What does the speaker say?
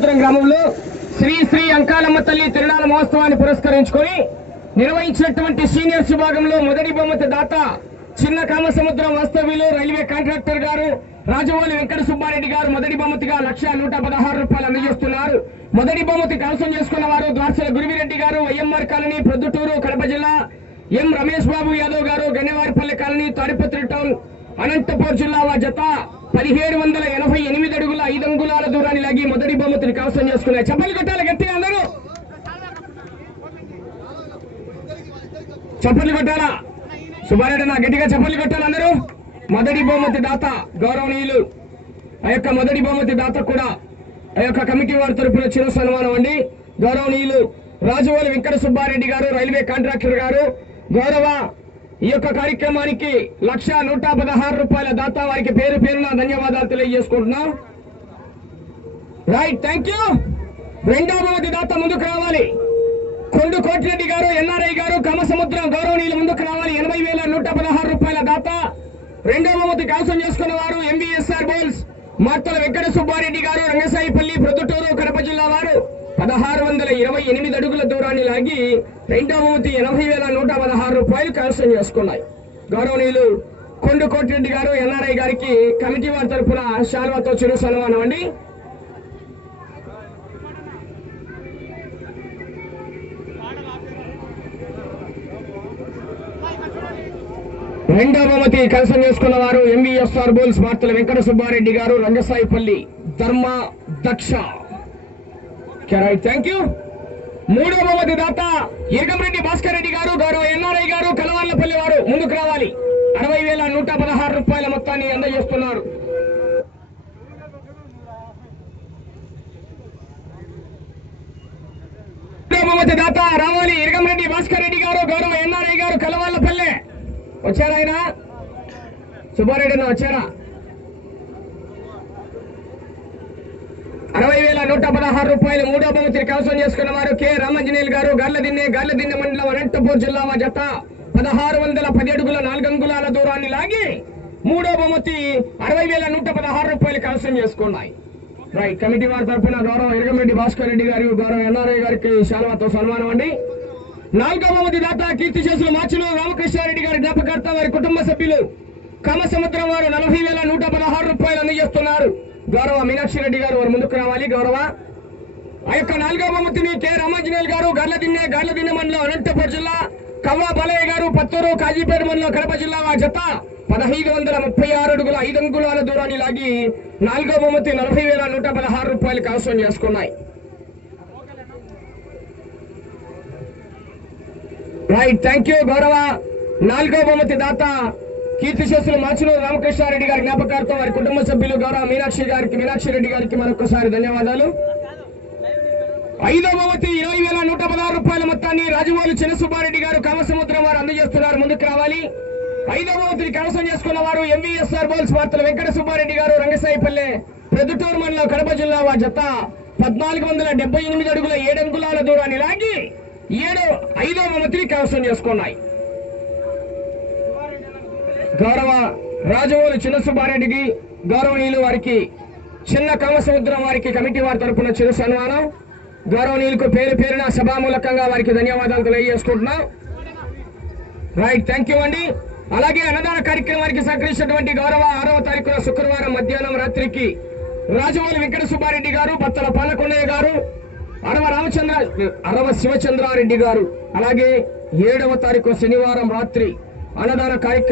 కామసముద్రం గ్రామంలో శ్రీ శ్రీ అంకాలమ్మ తల్లి తిరునాళ్ళ మహోత్సవాన్ని పురస్కరించుకొని నిర్వహించినటువంటి సీనియర్స్ విభాగంలో మొదటి బహుమతి దాత చిన్న కామసముద్రం వాస్తవ్యులు రైల్వే కాంట్రాక్టర్ గారు రాజవోలి వెంకట సుబ్బారెడ్డి గారు మొదటి బహుమతిగా 1,116 రూపాయలు అందజేస్తున్నారు. మొదటి బహుమతి కైవసం చేసుకున్న వారు ద్వార్చల గురువిరెడ్డి గారు, వైఎంఆర్ కాలనీ, ప్రొద్దుటూరు, కడప జిల్లా, ఎం రమేష్ బాబు యాదవ్ గారు, గన్నెవారిపల్లి కాలనీ, తాడిపత్రి టౌన్, అనంతపూర్ జిల్లా. జత 1788 అడుగుల 5 అంగుళాల దూరాన్ని లాగి మొదటి బహుమతిని కైవసం చేసుకున్నాయి. చప్పట్లు కొట్టాలి గట్టిగా, అందరూ చప్పట్లు కొట్టాలా. సుబ్బారెడ్డి నా గట్టిగా చప్పట్లు కొట్టాలి అందరూ. మొదటి బహుమతి దాత గౌరవనీయులు ఆ యొక్క మొదటి బహుమతి దాత కూడా ఆ యొక్క కమిటీ వారి తరఫున చిరు సన్మానం అండి. గౌరవనీయులు రాజవోలి వెంకట సుబ్బారెడ్డి గారు, రైల్వే కాంట్రాక్టర్ గారు, గౌరవ ఈ యొక్క కార్యక్రమానికి 1,116 రూపాయల దాత వారికి పేరు పేరున ధన్యవాదాలు తెలియజేసుకుంటున్నాం. Right, thank you. రెండవ బహుమతి దాత ముందుకు రావాలి. కొండు కోటిరెడ్డి గారు, ఎన్ఆర్ఐ గారు, కామసముద్రం గౌరవనీయులు ముందుకు రావాలి. 80,116 రూపాయల దాత. రెండవ బహుమతి కైవసం చేసుకున్న వారు ఎంబీఎస్ఆర్ బోల్స్ మార్తల వెంకట సుబ్బారెడ్డి గారు, రంగసాయిపల్లి, ప్రొద్దుటూరు, కడప జిల్లా వారు 1,628 అడుగుల దూరాన్ని లాగి రెండవ బహుమతి 80,116 రూపాయలు కైవసం చేసుకున్నాయి. గౌరవనీయులు కొండు కోటిరెడ్డి గారు, ఎన్ఆర్ఐ గారికి కమిటీ వారి తరఫున శాల్వాతో చిరు సన్మానం అండి. రెండవ బహుమతి కైవసం చేసుకున్న వారు ఎంబీఎస్ఆర్ బోల్స్ మార్తల వెంకట సుబ్బారెడ్డి గారు, రంగసాయిపల్లి, ధర్మ దక్ష. Thank you. మూడవ బహుమతి దాత ఇరగంరెడ్డి భాస్కర్ రెడ్డి గారు, గౌరవ ఎన్ఆర్ఐ గారు, కలవాళ్లపల్లి వారు ముందుకు రావాలి. 60,116 రూపాయల మొత్తాన్ని అందజేస్తున్నారు. బహుమతి దాత రావాలి ఇరగంరెడ్డి భాస్కర్ రెడ్డి గారు, గౌరవ ఎన్ఆర్ఐ గారు, కలవాళ్లపల్లె. వచ్చారా ఆయన? సుబ్బారెడ్డి వచ్చారా? 60,116 రూపాయలు మూడో బహుమతిని కైవసం చేసుకున్న వారు కె రామంజనేయులు గారు, గార్లదిన్నె మండలం, అనంతపూర్ జిల్లా. జత 1,610 అడుగుల 4 అంగుళాల దూరాన్ని లాగి మూడో బహుమతి 60,116 రూపాయలు కైవసం చేసుకున్నాయి. రైట్, కమిటీ వారి తరఫున గౌరవ ఇరగంరెడ్డి భాస్కర్ రెడ్డి గారు, గౌరవ ఎన్ఆర్ఐ గారికి శాల్వాతో సన్మానం అండి. నాలుగవ బహుమతి దాత కీర్తి చేసులు మార్చులు రామకృష్ణారెడ్డి గారి జ్ఞాపకార్థ వారి కుటుంబ సభ్యులు కామసముద్రం వారు 40,116 రూపాయలు అందజేస్తున్నారు. గౌరవ మీనాక్షి రెడ్డి గారు వారు ముందుకు రావాలి. గౌరవ ఆ యొక్క నాలుగవ బహుమతిని కె రామాంజనేయులు గారు, గార్లదిన్నె మండలం, అనంతపురం జిల్లా, కవ్వ బాలయ్య గారు, పత్తూరు, కాజీపేట మండలం, కడప జిల్లా. జత 1,536 అడుగుల 5 అంగుళాల దూరాన్ని లాగి నాలుగవ బహుమతి 40,116 రూపాయలు కైవసం చేసుకున్నాయి. Right, thank you. గౌరవ నాలుగవ బహుమతి దాత కీర్తి శేషులు మార్చులు రామకృష్ణారెడ్డి గారి జ్ఞాపకార్థం వారి కుటుంబ సభ్యులు గౌరవ మీనాక్షి రెడ్డి గారికి మరొకసారి ధన్యవాదాలు. ఐదవ బహుమతి 20,116 రూపాయల మొత్తాన్ని రాజవోలి చిన్న సుబ్బారెడ్డి గారు, కామసముద్రం వారు అందజేస్తున్నారు. ముందుకు రావాలి. ఐదవ బహుమతిని కైవసం చేసుకున్న వారు ఎంవీఎస్ఆర్ బోల్స్ మార్తల వెంకట సుబ్బారెడ్డి గారు, రంగసాయిపల్లె, ప్రొద్దుటూరు మండలం, కడప జిల్లా. జత 1,478 అడుగుల 7 అంగుళాల దూరాన్ని లాగి ఐదవ బహుమతిని కైవసం చేసుకున్నాయి. గౌరవ రాజవోలి చిన్న సుబ్బారెడ్డికి గౌరవనీయులు వారికి చిన్న కామసముద్రం వారికి కమిటీ వారి తరఫున చిరు సన్మానం. గౌరవనీయులకు పేరు పేరున సభామూలకంగా వారికి ధన్యవాదాలు తెలియజేసుకుంటున్నాం. రైట్, థ్యాంక్ యూ అండి. అలాగే అన్నదాన కార్యక్రమానికి సహకరించినటువంటి గౌరవ 6వ తారీఖున శుక్రవారం మధ్యాహ్నం రాత్రికి రాజవోలి వెంకట సుబ్బారెడ్డి గారు, బత్తల పాలకొండయ్య గారు, అరవ శివచంద్రారెడ్డి గారు, అలాగే 7వ తారీఖు శనివారం రాత్రి అన్నదాన కార్యక్రమం